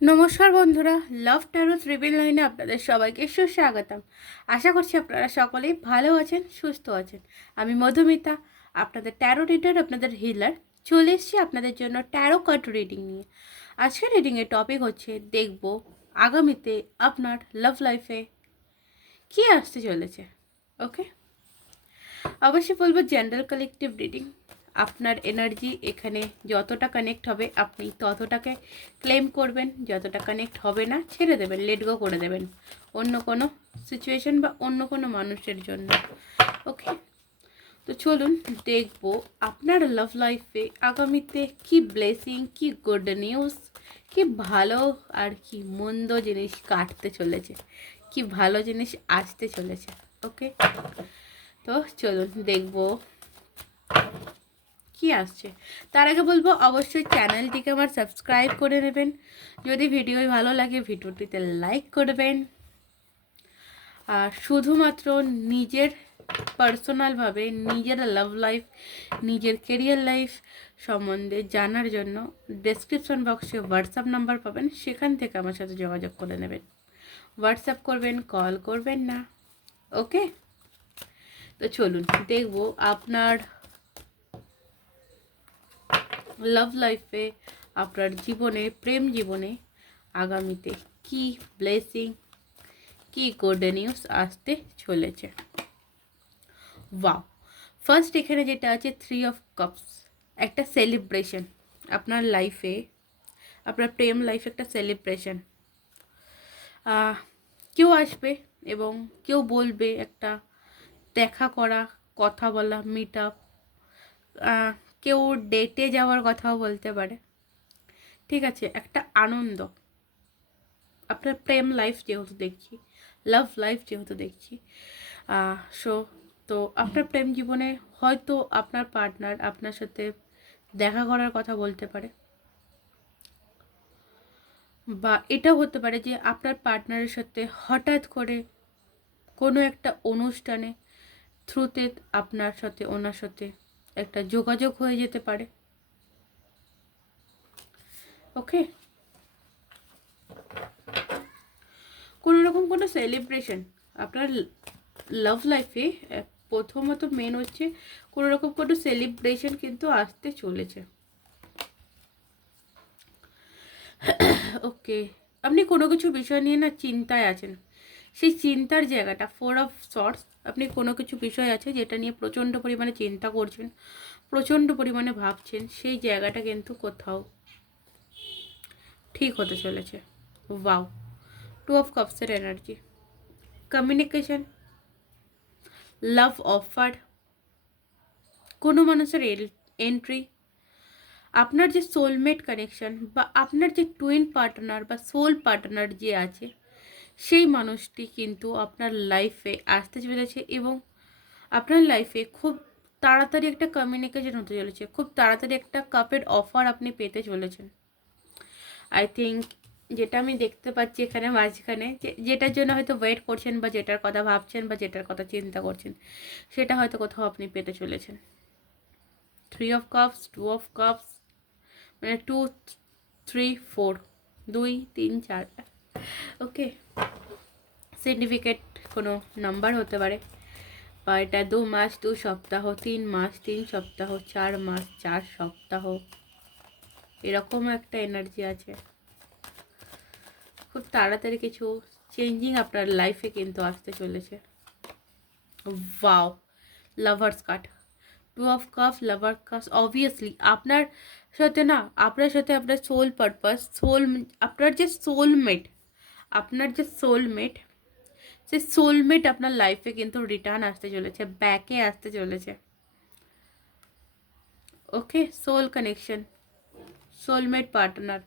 নমস্কার বন্ধুরা লাভ ট্যারো ত্রিবিল লাইনে আপনাদের সবাইকে সুস্বাগতম। আশা করছি আপনারা সকলেই ভালো আছেন, সুস্থ আছেন। আমি মধুমিতা, আপনাদের ট্যারো রিডার আপনাদের হিলার চলে এসেছি আপনাদের জন্য ট্যারো কার্ড রিডিং নিয়ে। আজকের রিডিংয়ের টপিক হচ্ছে, দেখব আগামীতে আপনার লাভ লাইফে কী আসতে চলেছে। ওকে অবশ্যই বলব জেনারেল কালেকটিভ রিডিং আপনার এনার্জি এখানে যতটা কানেক্ট হবে, আপনি ততটাকে ক্লেম করবেন। যতটা কানেক্ট হবে না, ছেড়ে দেবেন লেট গো করে দেবেন। অন্য কোনো সিচুয়েশন বা অন্য কোনো মানুষের জন্য। ওকে তো চলুন দেখব আপনার লাভ লাইফে আগামীতে কি ব্লেসিং কি গুড নিউজ কি ভালো আর কি মন্দ জিনিস কাটতে চলেছে, কি ভালো জিনিস আসতে চলেছে। ওকে তো চলুন দেখব কি আসছে? তার আগে বলব, অবশ্যই চ্যানেলটিকে আমার সাবস্ক্রাইব করে নেবেন। যদি ভিডিও ভালো লাগে, ভিডিওটিতে লাইক করবেন আর শুধুমাত্র নিজের পার্সোনালভাবে নিজের লাভ লাইফ নিজের কেরিয়ার লাইফ সম্বন্ধে জানার জন্য ডেসক্রিপশন বক্সে হোয়াটসঅ্যাপ নাম্বার পাবেন। সেখান থেকে আমার সাথে যোগাযোগ করে নেবেন। হোয়াটসঅ্যাপ করবেন কল করবেন না। ওকে তো চলুন, দেখব আপনার লাভ লাইফে আপনার জীবনে, প্রেম জীবনে, আগামীতে কি ব্লেসিং কি গুড নিউজ আসতে চলেছে? ওয়াও ফার্স্ট এখানে যেটা আছে থ্রি অফ কাপস একটা সেলিব্রেশন আপনার লাইফে আপনার প্রেম লাইফে একটা সেলিব্রেশন কেউ আসবে এবং কেউ বলবে একটা দেখা করা, কথা বলা মিট আপ কেউ ডেটে যাওয়ার কথাও বলতে পারে। ঠিক আছে, একটা আনন্দ। আপনার প্রেম লাইফ যেহেতু দেখছি লাভ লাইফ যেহেতু দেখছি সো তো আপনার প্রেম জীবনে হয়তো আপনার পার্টনার আপনার সাথে দেখা করার কথা বলতে পারে। বা এটাও হতে পারে যে আপনার পার্টনারের সাথে হঠাৎ করে কোনো একটা অনুষ্ঠানে থ্রুতে আপনার সাথে, ওনার সাথে একটা যোগাযোগ হয়ে যেতে পারে। ওকে কোনো রকম কোনো সেলিব্রেশন আপনার লাভ লাইফে প্রথমত মেন হচ্ছে কোনো রকম কোনো সেলিব্রেশন কিন্তু আসতে চলেছে। ওকে আপনি কোনো কিছু বিষয় নিয়ে না চিন্তায় আছেন। সেই চিন্তার জায়গাটা ফোর অফ শর্টস আপনি কোনো কিছু বিষয় আছে যেটা নিয়ে প্রচণ্ড পরিমাণে চিন্তা করছেন, প্রচণ্ড পরিমাণে ভাবছেন, সেই জায়গাটা কিন্তু কোথাও ঠিক হতে চলেছে। ওয়াও, টু অফ কাপসের এনার্জি। কমিউনিকেশন, লাভ অফার, কোনো মানুষের এন্ট্রি, আপনার যে সোলমেট কানেকশন বা আপনার যে টুইন পার্টনার বা সোল পার্টনার যে আছে সেই মানুষটি কিন্তু আপনার লাইফে আসতে চলেছে এবং আপনার লাইফে খুব তাড়াতাড়ি একটা কমিউনিকেশন হতে চলেছে, খুব তাড়াতাড়ি একটা কাপের অফার আপনি পেতে চলেছেন। আই থিঙ্ক যেটা আমি দেখতে পাচ্ছি এখানে মাঝখানে যেটার জন্য হয়তো ওয়েট করছেন বা যেটার কথা ভাবছেন বা যেটার কথা চিন্তা করছেন, সেটা হয়তো কোথাও আপনি পেতে চলেছেন। Three of cups two of cups মানে টু থ্রি ফোর দুই, তিন, চার ওকে। সার্টিফিকেট কোনো নাম্বার হতে পারে। বা এটা দু মাস, দু সপ্তাহ, তিন মাস, তিন সপ্তাহ, চার মাস, চার সপ্তাহ। এরকম একটা এনার্জি আছে। খুব তাড়াতাড়ি কিছু চেঞ্জিং আপনার লাইফে কিন্তু আসতে চলেছে। Wow lovers cut two of cup lover cup obviously আপনার সাথে না, আপনার সাথে আপনার সোল পারপাস সোল আপনার যে সোলমেট আপনার যে সোলমেট সে সোলমেট আপনার লাইফে কিন্তু রিটার্ন আসতে চলেছে ব্যাকে আসতে চলেছে। Okay soul connection soulmate partner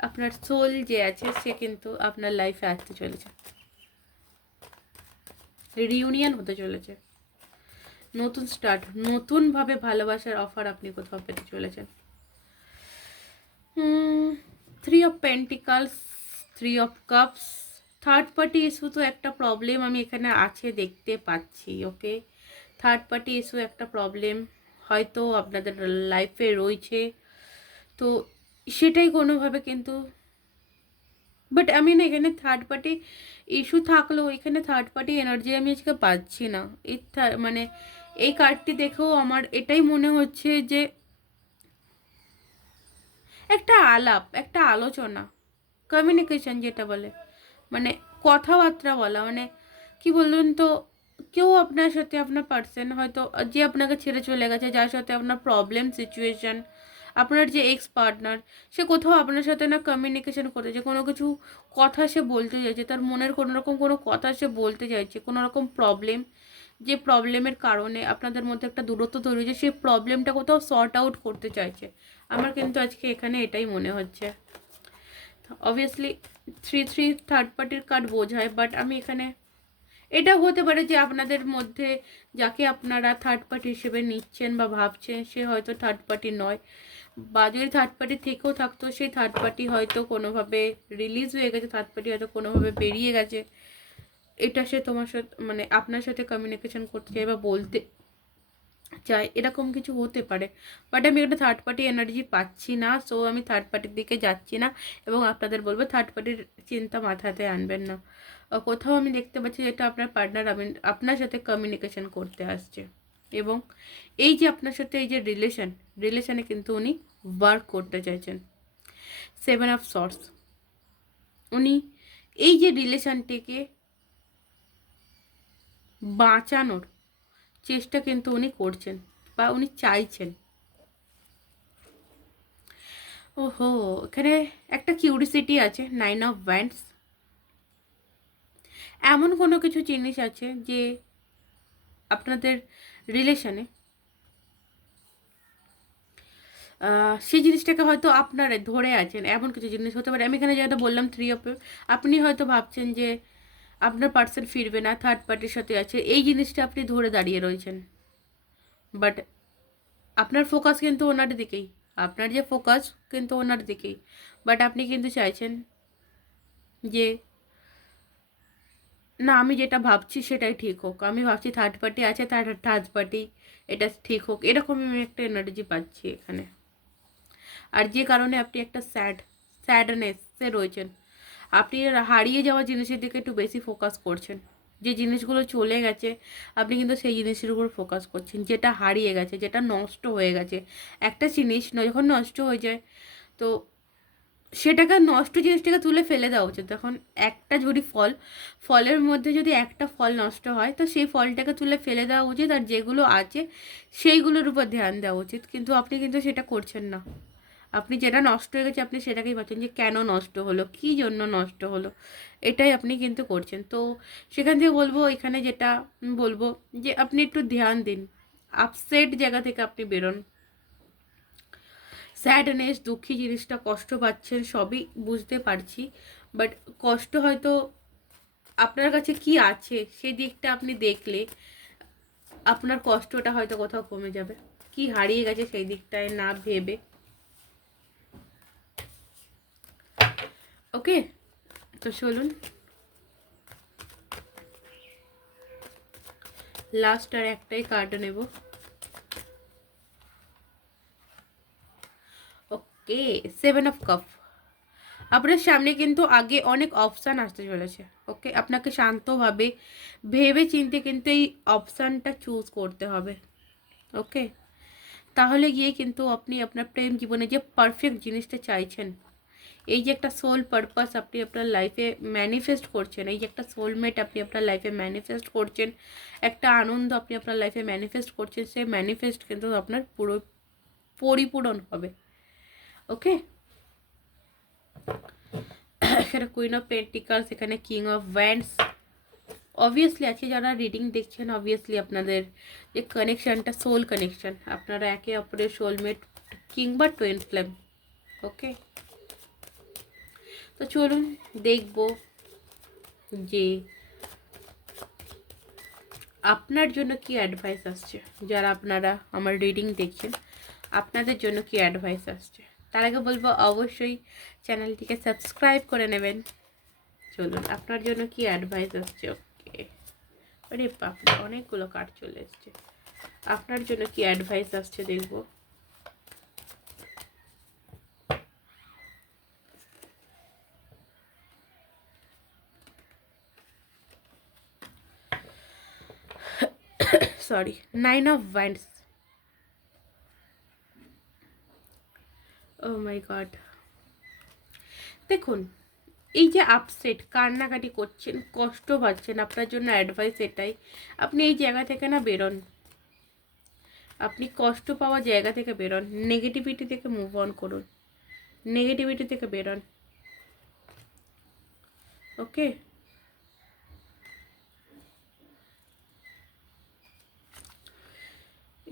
আপনার সোল যে আছে, সে কিন্তু আপনার লাইফে আসতে চলেছে। রিউনিয়ন হতে চলেছে। নতুন স্টার্ট নতুনভাবে ভালোবাসার অফার আপনি কোথাও পেতে চলেছেন। Three of pentacles three of cups third party issue তো একটা প্রবলেম আমি এখানে আছে দেখতে পাচ্ছি ওকে থার্ড পার্টি ইস্যু একটা প্রবলেম হয়তো আপনাদের লাইফে রয়েছে। তো সেটাই কোনোভাবে কিন্তু বাট আমি না এখানে থার্ড পার্টি ইস্যু থাকলেও এখানে থার্ড পার্টি এনার্জি আমি আজকে পাচ্ছি না। এই মানে এই কার্ডটি দেখেও আমার এটাই মনে হচ্ছে যে একটা আলাপ, একটা আলোচনা কমিউনিকেশন যেটা বলে মানে কথাবার্তা বলা মানে কি বলুন তো, কেউ আপনার সাথে আপনার পার্সন হয়তো যে আপনাকে ছেড়ে চলে গেছে, যার সাথে আপনার প্রবলেম সিচুয়েশন আপনার যে এক্স পার্টনার সে কোথাও আপনার সাথে না কমিউনিকেশন করেছে কোনো কিছু কথা সে বলতে চাইছে, তার মনের কোনো রকম কোনো কথা সে বলতে চাইছে, কোনো রকম প্রবলেম যে প্রবলেমের কারণে আপনাদের মধ্যে একটা দূরত্ব তৈরি হয়েছে সেই প্রবলেমটা কোথাও সর্ট আউট করতে চাইছে। আমার কিন্তু আজকে এখানে এটাই মনে হচ্ছে। অবভিয়াসলি থ্রি থ্রি থার্ড পার্টির কার্ড বোঝায় বাট আমি এখানে এটা হতে পারে যে আপনাদের মধ্যে যাকে আপনারা থার্ড পার্টি হিসেবে নিচ্ছেন বা ভাবছেন, সে হয়তো থার্ড পার্টি নয়, বা যদি থার্ড পার্টি থেকেও থাকতো, সেই থার্ড পার্টি হয়তো কোনোভাবে রিলিজ হয়ে গেছে থার্ড পার্টি হয়তো কোনোভাবে বেরিয়ে গেছে। এটা সে তোমার সাথে মানে আপনার সাথে কমিউনিকেশন করতে চায় বা বলতে চায় এরকম কিছু হতে পারে। বাট আমি একটা থার্ড পার্টি এনার্জি পাচ্ছি না সো আমি থার্ড পার্টির দিকে যাচ্ছি না এবং আপনাদের বলব থার্ড পার্টির চিন্তা মাথাতে আনবেন না। কোথাও আমি দেখতে পাচ্ছি যেটা আপনার পার্টনার আমি আপনার সাথে কমিউনিকেশন করতে আসছে এবং এই যে আপনার সাথে এই যে রিলেশন রিলেশনে কিন্তু উনি ওয়ার্ক করতে চাইছেন। সেভেন অফ সর্স উনি এই যে রিলেশনটিকে বাঁচানোর চেষ্টা কিন্তু উনি করছেন বা উনি চাইছেন। ওহো, এখানে একটা কিউরিসিটি আছে নাইন অফ ব্যান্ডস এমন কোনো কিছু জিনিস আছে যে আপনাদের রিলেশনে সেই জিনিসটাকে হয়তো আপনারা ধরে আছেন, এমন কিছু জিনিস হতে পারে। আমি এখানে যেটা বললাম থ্রি অফ আপনি হয়তো ভাবছেন যে আপনার পার্সন ফিরবে না থার্ড পার্টির সাথে আছে, এই জিনিসটা আপনি ধরে দাঁড়িয়ে রয়েছেন। বাট আপনার ফোকাস কিন্তু ওনার দিকেই, আপনার যে ফোকাস কিন্তু ওনার দিকেই। বাট আপনি কিন্তু চাইছেন যে, না, আমি যেটা ভাবছি সেটাই ঠিক হোক। আমি ভাবছি থার্ড পার্টি আছে তার থার্ড পার্টি এটা ঠিক হোক। এরকম আমি একটা এনার্জি পাচ্ছি এখানে। আর যে কারণে আপনি একটা স্যাড স্যাডনেসে রয়েছেন। আপনি হারিয়ে যাওয়া জিনিসের দিকে একটু বেশি ফোকাস করছেন। যে জিনিসগুলো চলে গেছে, আপনি কিন্তু সেই জিনিসের উপর ফোকাস করছেন। যেটা হারিয়ে গেছে, যেটা নষ্ট হয়ে গেছে। একটা জিনিস যখন নষ্ট হয়ে যায়, তো সেটাকে নষ্ট জিনিসটাকে তুলে ফেলে দেওয়া উচিত। তখন একটা যদি ফল, ফলের মধ্যে যদি একটা ফল নষ্ট হয়, তো সেই ফলটাকে তুলে ফেলে দেওয়া উচিত। আর যেগুলো আছে, সেইগুলোর উপর ধ্যান দেওয়া উচিত। কিন্তু আপনি কিন্তু সেটা করছেন না। আপনি যেটা নষ্ট হয়ে গেছে, আপনি সেটাকেই পাচ্ছেন যে কেন নষ্ট হলো, কী জন্য নষ্ট হলো, এটাই আপনি কিন্তু করছেন। তো সেখান থেকে বলব, এখানে যেটা বলব যে আপনি একটু ধ্যান দিন আপসেট জায়গা থেকে আপনি বেরোন। স্যাডনেস দুঃখী জিনিসটা কষ্ট পাচ্ছেন, সবই বুঝতে পারছি বাট কষ্ট হয়তো আপনার কাছে কি আছে সেই দিকটা আপনি দেখলে আপনার কষ্টটা হয়তো কোথাও কমে যাবে। কি হারিয়ে গেছে সেই দিকটায় না ভেবে। ওকে? তো চলুন। লাস্ট আর একটাই কার্ড নেব। ওকে সেভেন অফ কাপ আপনার সামনে কিন্তু আগে অনেক অপশান আসতে চলেছে। ওকে, আপনাকে শান্তভাবে ভেবে চিনতে কিন্তু এই অপশানটা চুজ করতে হবে। ওকে? তাহলে গিয়ে কিন্তু আপনি আপনার প্রেম জীবনে যে পারফেক্ট জিনিসটা চাইছেন এই যে একটা সোল পারপাস আপনি আপনার লাইফে ম্যানিফেস্ট করছেন, এই যে একটা সোলমেট আপনি আপনার লাইফে ম্যানিফেস্ট করছেন, একটা আনন্দ আপনি আপনার লাইফে ম্যানিফেস্ট করছেন, সেই ম্যানিফেস্ট কিন্তু আপনার পুরো পরিপূরণ হবে। ওকে এখানে কুইন অফ পেন্টিকালস এখানে কিং অফ ভ্যান্ডস অবভিয়াসলি আছে যারা রিডিং দেখছেন অবভিয়াসলি আপনাদের যে কানেকশানটা সোল কানেকশান আপনারা একে অপরের সোলমেট কিংবা টুইন ফ্লেম ওকে তো চলুন দেখব যে আপনার জন্য কি অ্যাডভাইস আসছে। যারা আপনারা আমার রিডিং দেখছেন, আপনাদের জন্য কি অ্যাডভাইস আসছে। তার আগে বলব, অবশ্যই চ্যানেলটিকে সাবস্ক্রাইব করে নেবেন। চলুন, আপনার জন্য কি অ্যাডভাইস আসছে? ওকে আরে বাপরে, অনেকগুলো কার্ড চলে এসছে। আপনার জন্য কি অ্যাডভাইস আসছে দেখব। Sorry nine of wands oh my god দেখুন, এই যে আপসেট কান্নাকাটি করছেন, কষ্ট পাচ্ছেন, আপনার জন্য অ্যাডভাইস এটাই। আপনি এই জায়গা থেকে না বেরোন। আপনি কষ্ট পাওয়া জায়গা থেকে বেরোন। নেগেটিভিটি থেকে মুভ অন করুন। নেগেটিভিটি থেকে বেরোন। ওকে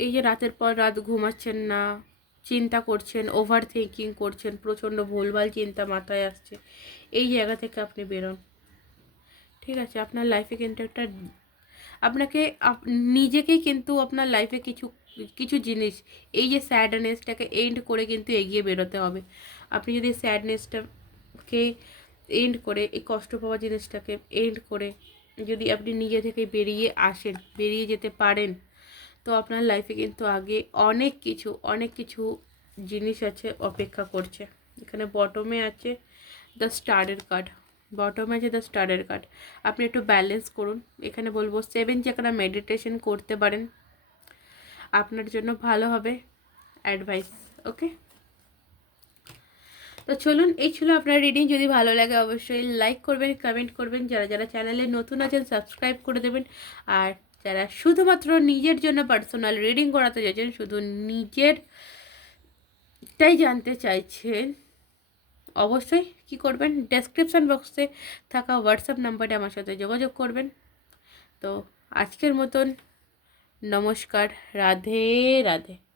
এই যে রাতের পর রাত ঘুমাচ্ছেন না, চিন্তা করছেন ওভার থিঙ্কিং করছেন, প্রচণ্ড ভুলভাল চিন্তা মাথায় আসছে, এই জায়গা থেকে আপনি বেরোন। ঠিক আছে, আপনার লাইফে কিন্তু একটা, আপনাকে, আপ- নিজেকেই কিন্তু আপনার লাইফে কিছু কিছু জিনিস, এই যে স্যাডনেসটাকে এন্ড করে কিন্তু এগিয়ে বেরোতে হবে। আপনি যদি স্যাডনেসটাকে এন্ড করে, এই কষ্ট পাওয়া জিনিসটাকে এন্ড করে, যদি আপনি নিজে থেকে বেরিয়ে আসেন, বেরিয়ে যেতে পারেন তো আপনার লাইফে কিন্তু আগে অনেক কিছু অনেক কিছু জিনিস আছে অপেক্ষা করছে। এখানে বটমে আছে দ্য স্টারের কার্ড বটমে আছে দ্য স্টারের কার্ড আপনি একটু ব্যালেন্স করুন। এখানে বলব সেভেন চাকরা মেডিটেশন করতে পারেন। আপনার জন্য ভালো হবে অ্যাডভাইস ওকে তো চলুন, এই ছিল আপনার রিডিং যদি ভালো লাগে অবশ্যই লাইক করবেন কমেন্ট করবেন। যারা যারা চ্যানেলে নতুন আছেন সাবস্ক্রাইব করে দেবেন। আর যারা শুধুমাত্র নিজের জন্য পার্সোনাল রিডিং করাতে চাইছেন, শুধু নিজের নিজেরটাই জানতে চাইছেন, অবশ্যই কি করবেন? ডেসক্রিপশন বক্সে থাকা হোয়াটসঅ্যাপ নাম্বারে আমার সাথে যোগাযোগ করবেন। তো আজকের মতন নমস্কার, রাধে রাধে।